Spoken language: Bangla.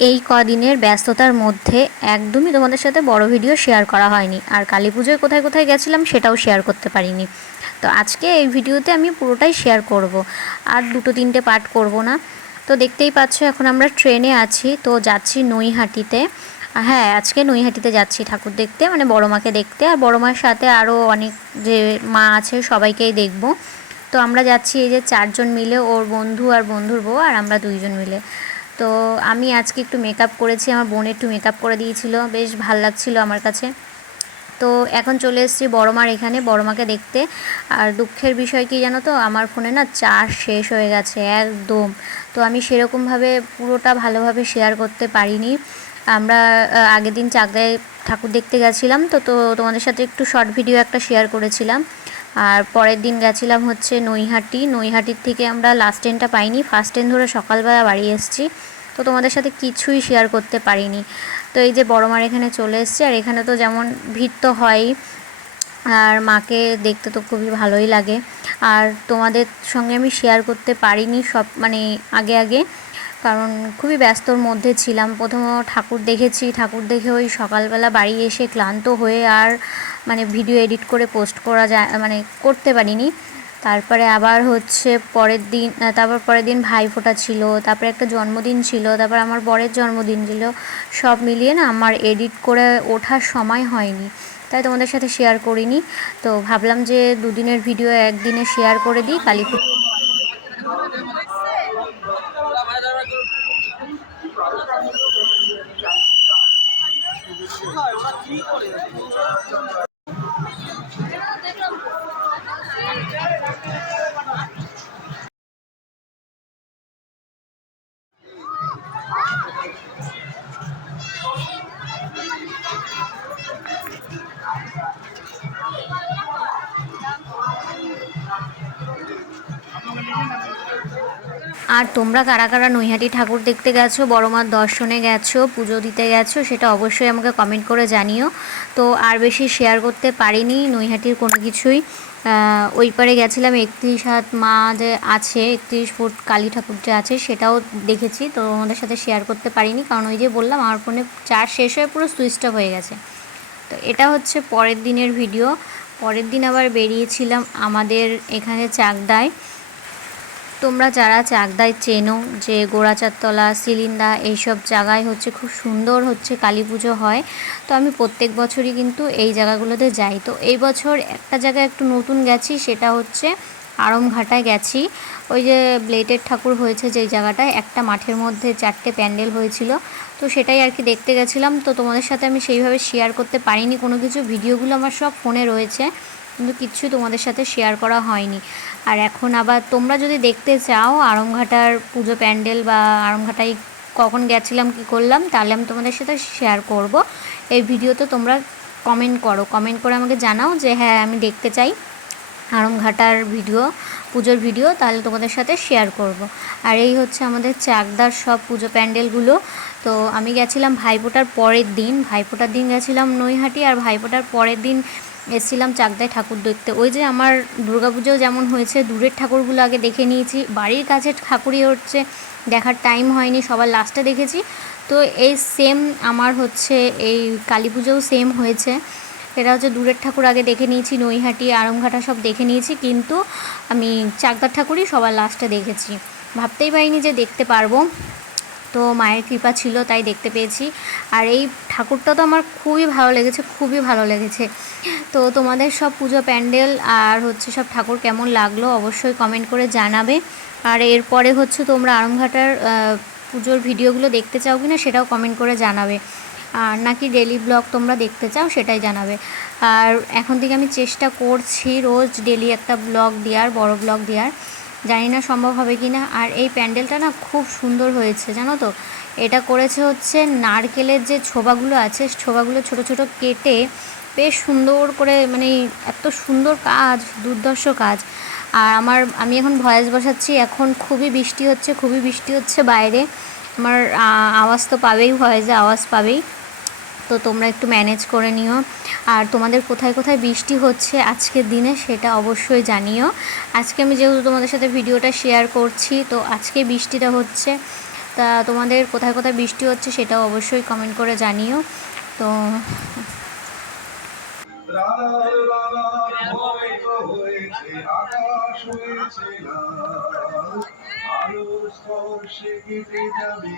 এই কদিনের ব্যস্ততার মধ্যে একদমই তোমাদের সাথে বড় ভিডিও শেয়ার করা হয়নি, আর কালী পুজোয় কোথায় কোথায় গেছিলাম সেটাও শেয়ার করতে পারিনি। তো আজকে এই ভিডিওতে আমি পুরোটাই শেয়ার করব, আর দুটো তিনটে পার্ট করব না। তো দেখতেই পাচ্ছ এখন আমরা ট্রেনে আছি, তো যাচ্ছি নৈহাটিতে। হ্যাঁ, আজকে নৈহাটিতে যাচ্ছি ঠাকুর দেখতে, মানে বড় মাকে দেখতে, আর বড় মার সাথে আরও অনেক যে মা আছে সবাইকেই দেখব। তো আমরা যাচ্ছি এই যে চারজন মিলে, ওর বন্ধু আর বন্ধুর বউ আর আমরা দুইজন মিলে। তো আমি আজকে একটু মেকআপ করেছি, আমার বোন একটু মেকআপ করে দিয়েছিল, বেশ ভাল লাগছিলো আমার কাছে। তো এখন চলে এসেছি বড় মার এখানে, বড় মাকে দেখতে। আর দুঃখের বিষয় কি জানো তো, আমার ফোনে না চার্জ শেষ হয়ে গেছে একদম। তো আমি সেরকমভাবে পুরোটা ভালোভাবে শেয়ার করতে পারিনি। আমরা আগের দিন চাকদায় ঠাকুর দেখতে গেছিলাম, তো তোমাদের সাথে একটু শর্ট ভিডিও একটা শেয়ার করেছিলাম। আর পরের দিন গেছিলাম হচ্ছে নৈহাটির থেকে আমরা লাস্ট ট্রেনটা পাইনি, ফার্স্ট ট্রেন ধরে সকালবেলা বাড়ি এসেছি। তো তোমাদের সাথে কিছুই শেয়ার করতে পারিনি। তো এই যে বড় মার এখানে চলে এসেছি, আর এখানে তো যেমন ভিড় তো হয়ই, আর মাকে দেখতে তো খুবই ভালোই লাগে। আর তোমাদের সঙ্গে আমি শেয়ার করতে পারিনি সব, মানে আগে কারণ খুবই ব্যস্তর মধ্যে ছিলাম। প্রথমে ঠাকুর দেখেছি, ঠাকুর দেখে ওই সকালবেলা বাড়ি এসে ক্লান্ত হয়ে আর মানে ভিডিও এডিট করে পোস্ট করা যায় মানে করতে পারিনি। তারপরে আবার হচ্ছে পরের দিন ভাইফোঁটা ছিল, তারপরে একটা জন্মদিন ছিল, তারপর আমার বরের জন্মদিন ছিল। সব মিলিয়ে না আমার এডিট করে ওঠার সময় হয়নি, তাই তোমাদের সাথে শেয়ার করিনি। তো ভাবলাম যে দুদিনের ভিডিও একদিনে শেয়ার করে দিই কালী পুজো। আর তোমরা কারা কারা নৈহাটি ঠাকুর দেখতে গেছো, বড় মার দর্শনে গেছো, পুজো দিতে গেছো, সেটা অবশ্যই আমাকে কমেন্ট করে জানিও। তো আর বেশি শেয়ার করতে পারিনি নৈহাটির কোনো কিছুই। ওই পারে গেছিলাম 31 হাত মা যে আছে, 31 ফুট কালী ঠাকুর যে আছে সেটাও দেখেছি। তো আমাদের সাথে শেয়ার করতে পারিনি, কারণ ওই যে বললাম আমার ফোনে চার্জ শেষ হয়ে পুরো সুইচ অফ হয়ে গেছে। তো এটা হচ্ছে পরের দিনের ভিডিও। পরের দিন আবার বেরিয়েছিলাম আমাদের এখানে চাকদায়। তোমরা যারা চাকদায় চেনো, যে গোড়াচারতলা, সিলিন্দা, এইসব জায়গায় হচ্ছে খুব সুন্দর হচ্ছে কালী পুজো হয়। তো আমি প্রত্যেক বছরই কিন্তু এই জায়গাগুলোতে যাই। তো এই বছর একটা জায়গায় একটু নতুন গেছি, সেটা হচ্ছে আড়মঘাটায় গেছি। ওই যে ব্লেডের ঠাকুর হয়েছে যেই জায়গাটায়, একটা মাঠের মধ্যে 4টে প্যান্ডেল হয়েছিল, তো সেটাই আর কি দেখতে গেছিলাম। তো তোমাদের সাথে আমি সেইভাবে শেয়ার করতে পারিনি কোনো কিছু, ভিডিওগুলো আমার সব ফোনে রয়েছে কিন্তু কিচ্ছু তোমাদের সাথে শেয়ার করা হয়নি। আর এখন আবার তোমরা যদি দেখতে চাও আড়মঘাটার পুজো প্যান্ডেল, বা আড়মঘাটায় কখন গেছিলাম কী করলাম, তাহলে আমি তোমাদের সাথে শেয়ার করব এই ভিডিওতে। তোমরা কমেন্ট করে আমাকে জানাও যে হ্যাঁ আমি দেখতে চাই আড়মঘাটার ভিডিও, পুজোর ভিডিও, তাহলে তোমাদের সাথে শেয়ার করব। আর এই হচ্ছে আমাদের চাকদার সব পুজো প্যান্ডেলগুলো। তো আমি গেছিলাম ভাইফোঁটার দিন গেছিলাম নৈহাটি, আর ভাইফোঁটার পরের দিন এসেছিলাম চাকদায় ঠাকুর দেখতে। ওই যে আমার দুর্গাপুজোও যেমন হয়েছে, দূরের ঠাকুরগুলো আগে দেখে নিয়েছি, বাড়ির কাছের ঠাকুরই হচ্ছে দেখার টাইম হয়নি, সবার লাস্টে দেখেছি। তো এই সেম আমার হচ্ছে এই কালী পুজোও সেম হয়েছে। এটা হচ্ছে দূরের ঠাকুর আগে দেখে নিয়েছি, নৈহাটি, আড়মঘাটা সব দেখে নিয়েছি, কিন্তু আমি চাকদার ঠাকুরই সবার লাস্টে দেখেছি। ভাবতেই পারিনি যে দেখতে পারবো, তো মায়ের কৃপা ছিল তাই দেখতে পেয়েছি। আর এই ঠাকুরটা তো আমার খুবই ভালো লেগেছে। তো তোমাদের সব পুজো প্যান্ডেল আর হচ্ছে সব ঠাকুর কেমন লাগলো অবশ্যই কমেন্ট করে জানাবে। আর এরপরে হচ্ছে তোমরা আড়মঘাটার পুজোর ভিডিওগুলো দেখতে চাও কি না সেটাও কমেন্ট করে জানাবে, আর নাকি ডেলি ব্লগ তোমরা দেখতে চাও সেটাই জানাবে। আর এখন থেকে আমি চেষ্টা করছি রোজ ডেলি একটা ব্লগ দেওয়ার, বড় ব্লগ দেওয়ার, জানি না সম্ভব হবে কি না। আর এই প্যান্ডেলটা না খুব সুন্দর হয়েছে জানো তো, এটা করেছে হচ্ছে নারকেলের যে ছোবাগুলো আছে, ছোবাগুলো ছোট ছোট কেটে বেশ সুন্দর করে, মানে এত সুন্দর কাজ, দুর্ধর্ষ কাজ। আর আমি এখন ভয়েস বসাচ্ছি, এখন খুবই বৃষ্টি হচ্ছে বাইরে। আমার আওয়াজ তো পাবেই, ভয়েসে আওয়াজ পাবেই, তো তোমরা একটু ম্যানেজ করে নিও। আর তোমাদের কোথায় কোথায় বৃষ্টি হচ্ছে আজকের দিনে সেটা অবশ্যই জানিও। আজকে আমি যেহেতু তোমাদের সাথে ভিডিওটা শেয়ার করছি, তো আজকে বৃষ্টিটা হচ্ছে। তা তোমাদের কোথায় কোথায় বৃষ্টি হচ্ছে সেটাও অবশ্যই কমেন্ট করে জানিও। তো আকাশ হয়েছে লাল, আলোর স্পর্শে কেটে যাবে।